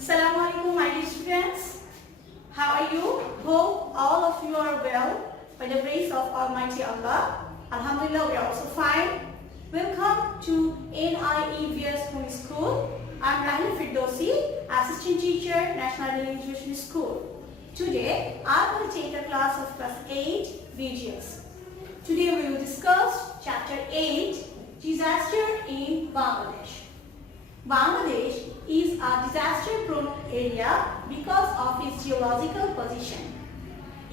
Assalamu alaikum, my dear students. How are you? Hope all of you are well by the grace of Almighty Allah. Alhamdulillah, we are also fine. Welcome to NIEVS Home School. I'm Rahil Firdausi, Assistant Teacher, National University School. Today, I will take a class of Class 8 VGS. Today, we will discuss Chapter 8, Disaster in Bangladesh. Bangladesh is a disaster-prone area because of its geological position.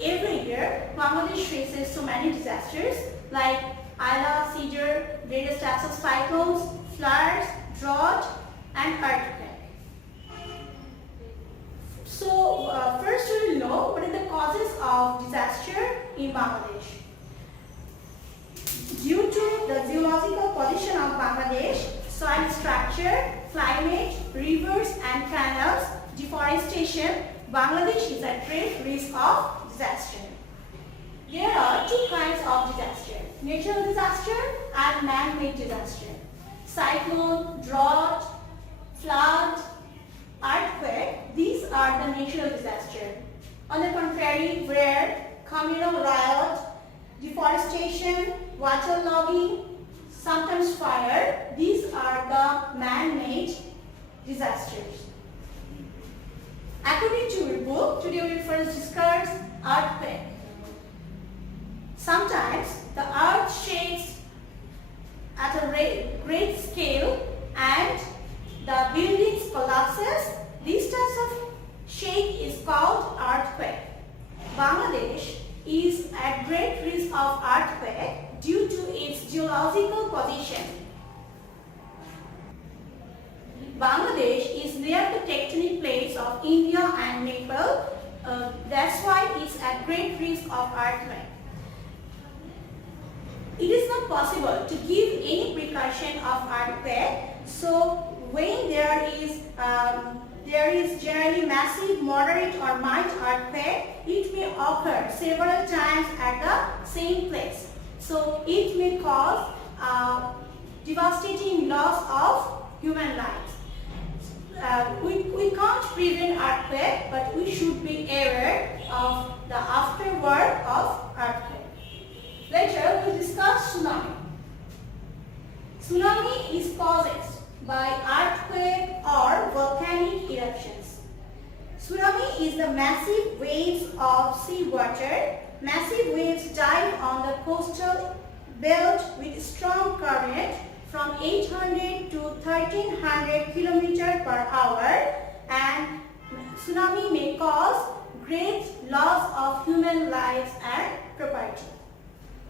Every year, Bangladesh faces so many disasters like Ayla, Cedar, various types of cyclones, floods, drought, and earthquake. So, first we will know what are the causes of disaster in Bangladesh. Due to the geological position of Bangladesh, soil structure, climate, rivers and canals, deforestation, Bangladesh is at great risk of disaster. There are two kinds of disaster, natural disaster and man-made disaster. Cyclone, drought, flood, earthquake, these are the natural disaster. On the contrary, where communal riot, deforestation, waterlogging, sometimes fire, these are the man-made disasters. According to your book, today we will first discuss earthquake. Sometimes the earth shakes at a great scale and the buildings collapses. These types of shake is called earthquake. Bangladesh is at great risk of earthquake due to its geological position. Bangladesh is near the tectonic plates of India and Nepal. That's why it's at great risk of earthquake. It is not possible to give any precaution of earthquake. So when there is generally massive, moderate or mild earthquake, it may occur several times at the same place. So it may cause devastating loss of human lives. We can't prevent earthquake, but we should be aware of the afterward of earthquake. Later, we will discuss tsunami. Tsunami is caused by earthquake or volcanic eruptions. Tsunami is the massive waves of seawater. Massive waves dive on the coastal belt with strong current from 800 to 1300 km per hour, and tsunami may cause great loss of human lives and property.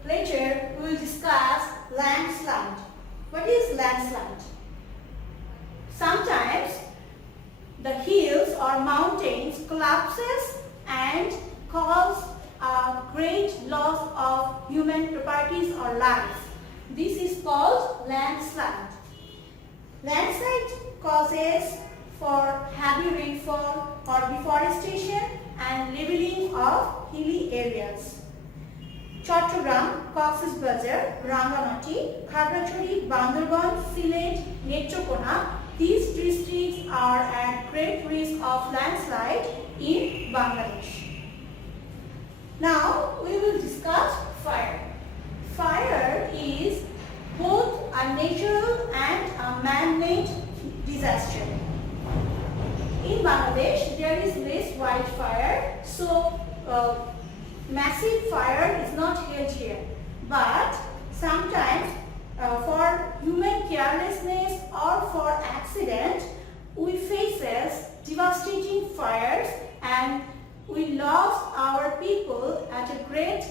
Later, we will discuss landslide. What is landslide? Sometimes the hills or mountains collapses and cause a great loss of human properties or lives. This is called landslide. Landslide causes for heavy rainfall or deforestation and leveling of hilly areas. Chattogram, Cox's Bazar, Rangamati, Khagrachari, Bandarban, Sylhet, Netrokona, these districts are at great risk of landslide in Bangladesh. Now we will discuss fire. Fire is both a natural and a man-made disaster. In Bangladesh, there is less wildfire, so massive fire is not held here. But sometimes for human carelessness or for accident, we faces devastating fires and we lost our people at a great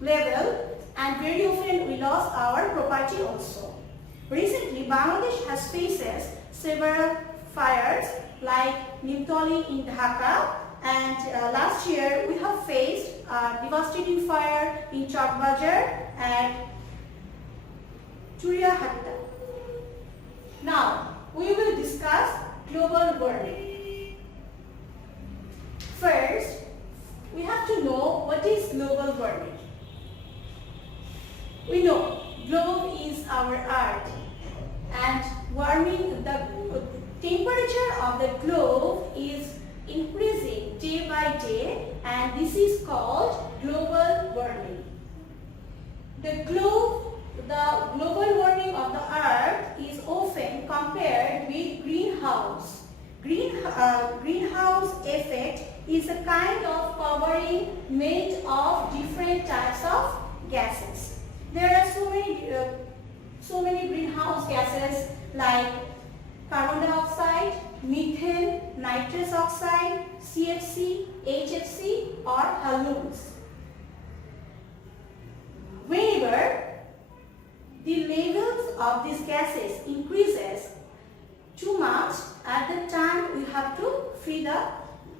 level, and very often we lost our property also. Recently, Bangladesh has faces several fires like Nimtoli in Dhaka, and last year we have faced a devastating fire in Chakbajar and Churiahatta. Now, we will discuss global warming. First, we have to know what is global warming. We know globe is our earth, and warming, the temperature of the globe is increasing day by day, and this is called global warming. The global warming of the earth is often compared with greenhouse. Greenhouse effect is a kind of covering made of different types of gases. There are so many greenhouse gases like carbon dioxide, methane, nitrous oxide, CFC, HFC or halogens. Whenever the levels of these gases increases too much, at the time we have to free the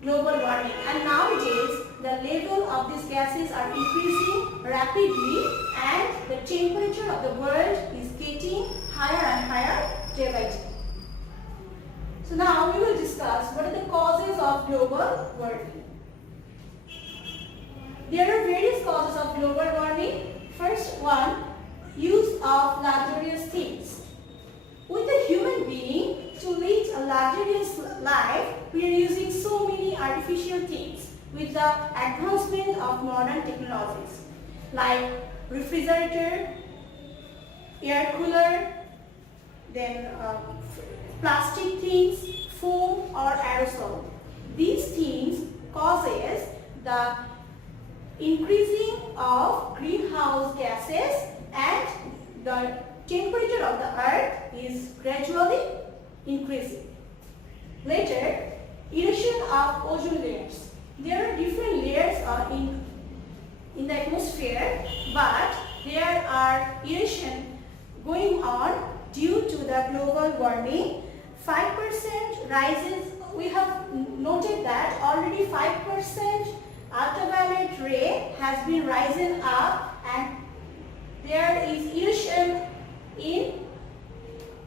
global warming, and nowadays the level of these gases are increasing rapidly and the temperature of the world is getting higher and higher day by day. So now we will discuss what are the causes of global warming. There are various causes of global warming. First one, use of luxurious things. With a human being to lead a luxurious life, we are using so many artificial things with the advancement of modern technologies like refrigerator, air cooler, then plastic things, foam or aerosol. These things causes the increasing of greenhouse gases and the temperature of the earth is gradually increasing. Later, erosion of ozone layers. There are different layers in the atmosphere, but there are erosion going on due to the global warming. 5% rises. We have noted that already 5% ultraviolet ray has been rising up, and there is erosion in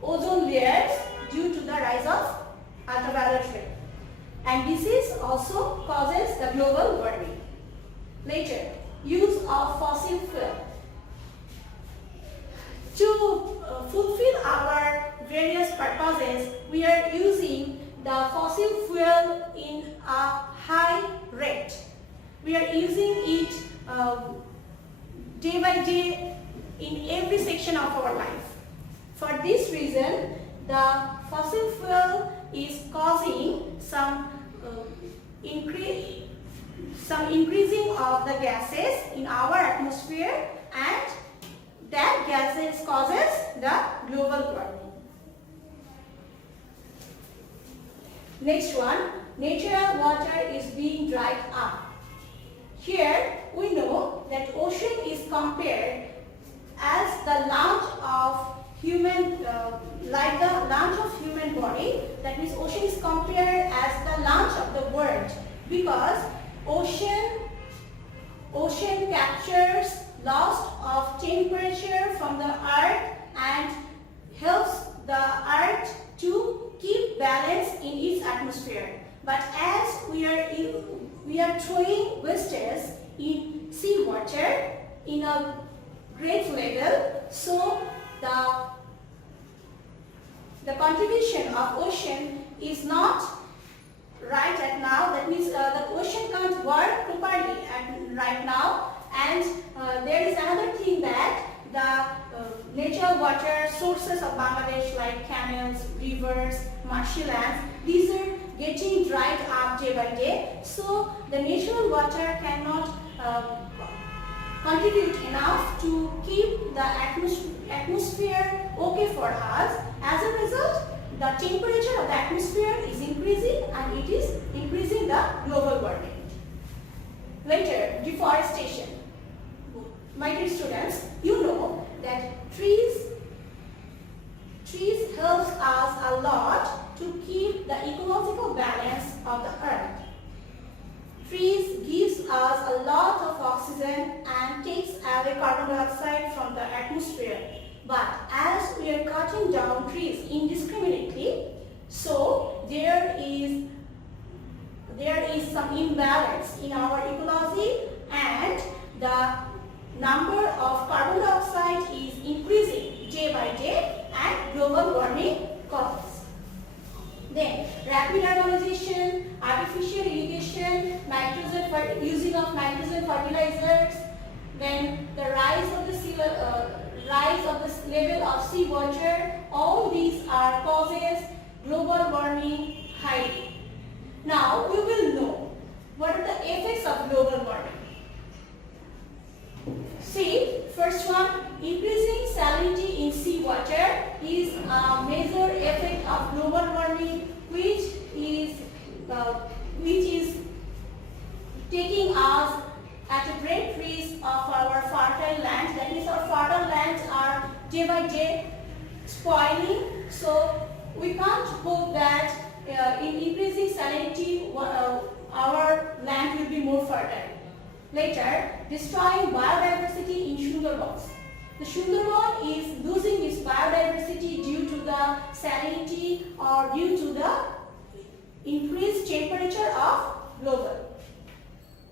ozone layers due to the rise of ultraviolet ray, and this is also causes the global warming. Later, use of fossil fuel. To fulfill our various purposes, we are using the fossil fuel in a high rate. We are using it day by day in every section of our life. For this reason, the fossil fuel is causing some increasing of the gases in our atmosphere, and that gases causes the global warming. Next one, natural water is being dried up. Here we know that ocean is compared as the lunch of human, like the lunch of human body. That means ocean is compared as the lunch of the world, because ocean captures loss of temperature from the earth and helps the earth to keep balance in its atmosphere. But as we are throwing wastes in seawater in a great level, so the contribution of ocean is not right at now. That means the ocean can't work properly right now. And there is another thing that the natural water sources of Bangladesh like canals, rivers, marshlands, these are getting dried up day by day. So the natural water cannot contribute enough to keep the atmosphere okay for us. As a result, the temperature of the atmosphere is increasing, and it is increasing the global warming. Later, deforestation. My dear students, you know that trees helps us a lot to keep the ecological balance of the earth. Trees gives us a lot of oxygen and takes away carbon dioxide from the atmosphere. But as we are cutting down trees indiscriminately, so there is some imbalance in our ecology, and the number of carbon dioxide is increasing day by day, and global warming causes. rapid urbanization, artificial irrigation, using of nitrogen fertilizers, then the rise of the level of seawater. All these are causes global warming highly. Now we will know what are the effects of global warming. See, first one, increasing salinity in seawater is a major effect of global warming, which is taking us at a great risk of our fertile lands. That is, our fertile lands are day by day spoiling. So we can't hope that in increasing salinity, our land will be more fertile. Later, destroying biodiversity in Sundarbans. The Sundarban is losing its biodiversity due to the salinity or due to the increased temperature of global.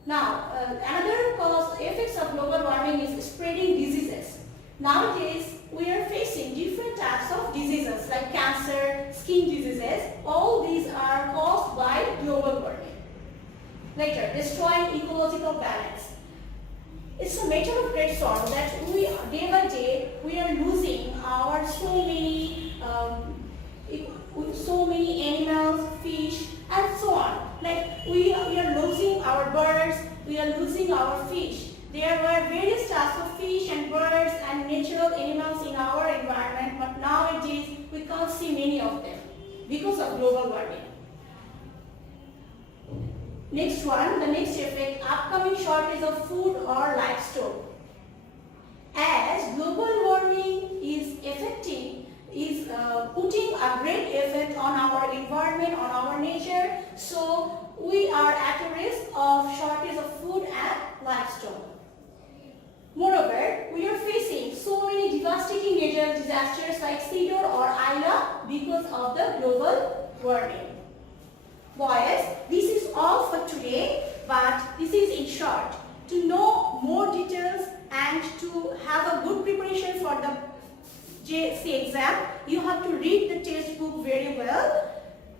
Now, another effects of global warming is spreading diseases. Nowadays, we are facing different types of diseases like cancer, skin diseases. All these are caused by global warming. Later, destroying ecological balance. It's a matter of great sorrow that day by day we are losing our so many animals, fish, and so on. Like we are losing our birds, we are losing our fish. There were various types of fish and birds and natural animals in our environment, but nowadays we can't see many of them because of global warming. Next one, the next effect, upcoming shortage of food or livestock. As global warming is putting a great effect on our environment, on our nature, so we are at a risk of shortage of food and livestock. Moreover, we are facing so many devastating natural disasters like Sidor or Ayla because of the global warming. Boys, this is all for today, but this is in short. To know more details and to have a good preparation for the JSC exam, you have to read the textbook very well.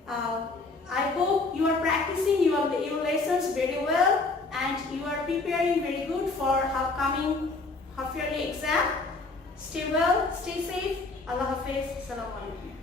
I hope you are practicing your lessons very well and you are preparing very good for upcoming half-yearly exam. Stay well, stay safe. Allah Hafiz. Assalamu alaikum.